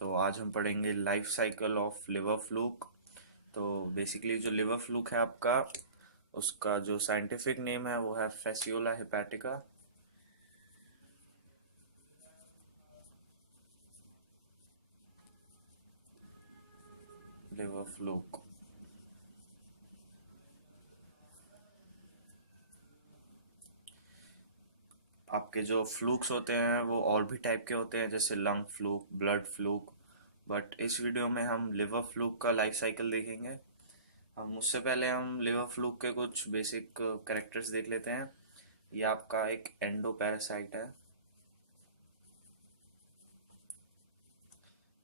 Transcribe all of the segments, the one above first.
तो आज हम पढ़ेंगे life cycle of liver fluke. तो बेसिकली जो लिवर फ्लूक है आपका, उसका जो साइंटिफिक नेम है वो है फेसियोला हेपेटिका। लिवर फ्लूक आपके जो फ्लूक्स होते हैं वो और भी टाइप के होते हैं, जैसे lung fluke, blood fluke. But इस वीडियो में हम लिवर फ्लूक का लाइफ साइकिल देखेंगे। हम उससे पहले हम लिवर फ्लूक के कुछ बेसिक कैरेक्टर्स देख लेते हैं। ये आपका एक एंडो पैरासाइट है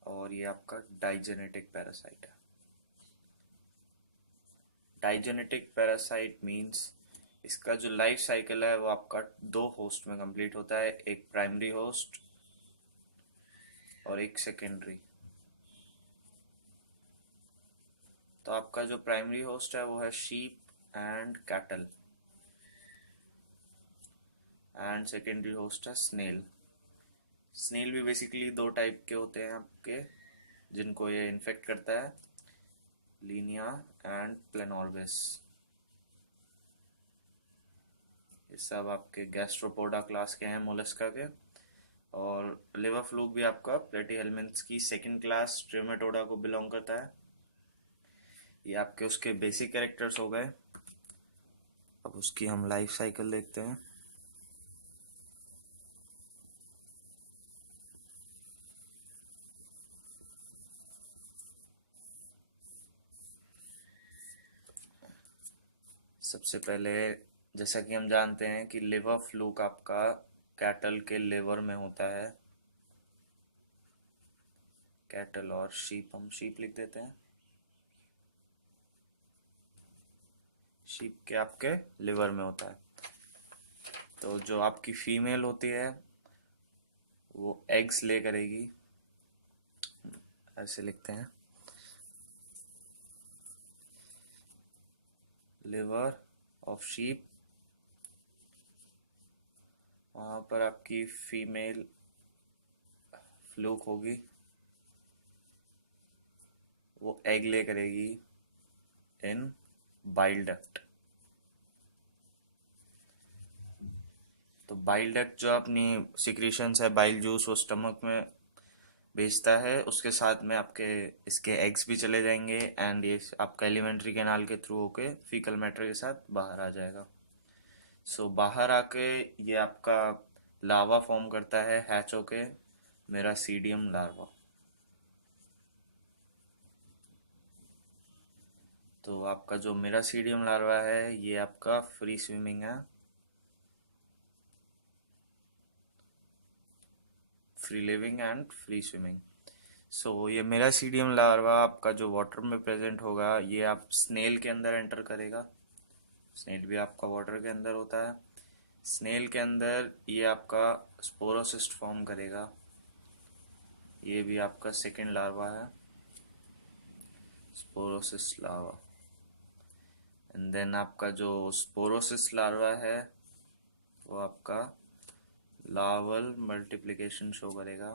और ये आपका डाइजेनेटिक पैरासाइट है। डाइजेनेटिक पैरासाइट मींस इसका जो लाइफ साइकिल है वो आपका दो होस्ट में कंप्लीट होता है, एक प्राइमरी होस्ट और एक सेकेंडरी। तो आपका जो प्राइमरी होस्ट है वो है sheep and cattle, and secondary host है स्नेल। स्नेल भी बेसिकली दो टाइप के होते हैं आपके, जिनको ये इन्फेक्ट करता है, लीनिया एंड प्लेनोर्बिस। ये सब आपके गैस्ट्रोपोडा क्लास के हैं, मोलस्का के। और लिवर फ्लूक भी आपका प्लेटीहेल्मिन्थ्स की सेकंड क्लास ट्रिमेटोडा को बिलोंग करता है। ये आपके उसके बेसिक कैरेक्टर्स हो गए। अब उसकी हम लाइफ साइकिल देखते हैं। सबसे पहले, जैसा कि हम जानते हैं कि लिवर फ्लूक आपका कैटल के लिवर में होता है। कैटल और शीप, हम शीप लिख देते हैं। शीप के आपके लिवर में होता है। तो जो आपकी फीमेल होती है वो एग्स ले करेगी, ऐसे लिखते हैं। लिवर ऑफ शीप, वहाँ पर आपकी फीमेल फ्लूक होगी, वो एग ले करेगी इन बाइल डक्ट। तो बाइल डक्ट जो अपनी सिक्रीशंस है, बाइल जूस, वो स्टमक में भेजता है। उसके साथ में आपके इसके एग्स भी चले जाएंगे एंड ये आपका एलिमेंट्री कैनाल के थ्रू होके फीकल मैटर के साथ बाहर आ जाएगा। सो बाहर आके ये आपका लावा फॉर्म करता है, हैच होके मेरासीडियम लार्वा। तो आपका जो मेरासीडियम लार्वा है ये आपका फ्री स्विमिंग है, free living and free swimming. So ये मेरासीडियम लार्वा आपका जो वाटर में प्रेजेंट होगा, ये आप स्नेल के अंदर एंटर करेगा। स्नेल भी आपका वाटर के अंदर होता है। स्नेल के अंदर ये आपका स्पोरोसिस्ट फॉर्म करेगा। ये भी आपका सेकेंड लार्वा है, स्पोरोसिस्ट लार्वा। एंड देन आपका जो स्पोरोसिस्ट लार्वा है वो आपका लार्वल मल्टीप्लिकेशन शो करेगा।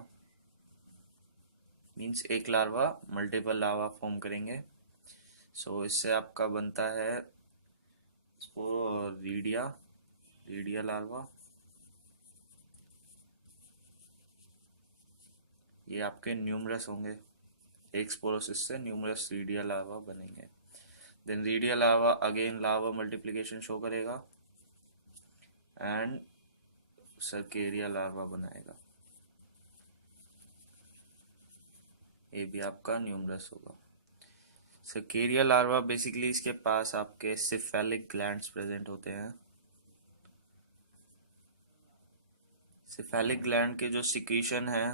मींस एक लार्वा मल्टीपल लार्वा फॉर्म करेंगे। सो इससे आपका बनता है रीडिया, रीडिया लार्वा। ये आपके न्यूमरस होंगे, एक स्पोरोसिस से न्यूमरस रीडिया लार्वा बनेंगे। Then redia larva again larva multiplication show करेगा एंड सर्केरिया लार्वा बनाएगा। ये भी आपका न्यूमरस होगा। सर्केरिया लार्वा बेसिकली इसके पास आपके सिफेलिक ग्लैंड्स प्रेजेंट होते हैं। सिफेलिक ग्लैंड के जो सिक्रीशन है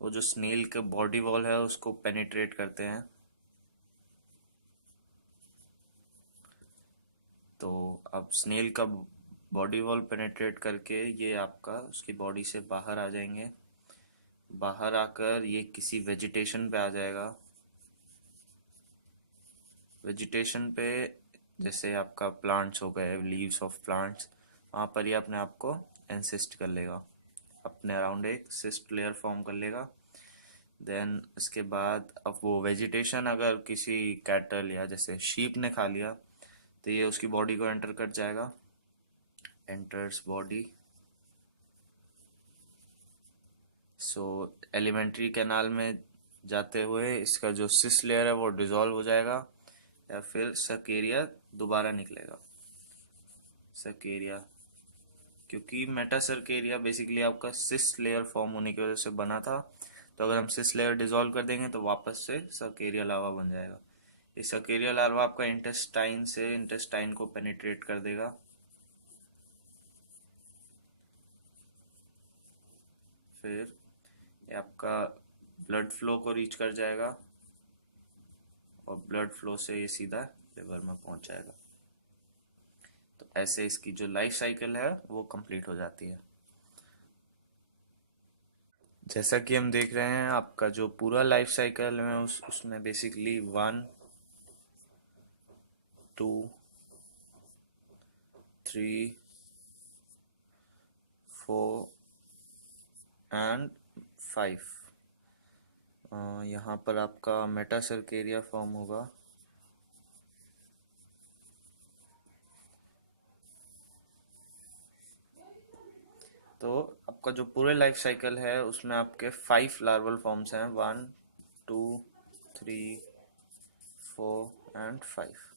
वो जो स्नेल के बॉडी वॉल है उसको पेनिट्रेट करते हैं। तो अब स्नेल का बॉडी वॉल पेनिट्रेट करके ये आपका उसकी बॉडी से बाहर आ जाएंगे। बाहर आकर ये किसी वेजिटेशन पे आ जाएगा। वेजिटेशन पे जैसे आपका प्लांट्स हो गए, लीव्स ऑफ प्लांट्स, वहाँ पर ये अपने आप को एनसिस्ट कर लेगा, अपने अराउंड एक सिस्ट लेयर फॉर्म कर लेगा। देन इसके बाद अब वो वेजिटेशन अगर किसी कैटल या जैसे शीप ने खा लिया तो ये उसकी बॉडी को एंटर कर जाएगा, एंटर्स बॉडी। सो एलिमेंट्री कैनाल में जाते हुए इसका जो सिस लेयर है वो डिसॉल्व हो जाएगा, या फिर सर्केरिया दोबारा निकलेगा। सर्केरिया, क्योंकि मेटा सर्केरिया बेसिकली आपका सिस लेयर फॉर्म होने की वजह से बना था, तो अगर हम सिस लेयर डिसॉल्व कर देंगे तो वापस से सर्केरिया लार्वा बन जाएगा। ये सर्केरिया लार्वा आपका इंटेस्टाइन से इंटेस्टाइन को पेनिट्रेट कर देगा, फिर ये आपका ब्लड फ्लो को रीच कर जाएगा और ब्लड फ्लो से ये सीधा लिवर में पहुंच जाएगा। तो ऐसे इसकी जो लाइफ साइकिल है वो कंप्लीट हो जाती है। जैसा कि हम देख रहे हैं आपका जो पूरा लाइफ साइकिल है उसमें बेसिकली 1, 2, 3, 4 एंड 5, यहाँ पर आपका मेटासर्केरिया फॉर्म होगा। तो आपका जो पूरे लाइफ साइकिल है उसमें आपके 5 लार्वल फॉर्म्स हैं, 1, 2, 3, 4 एंड 5।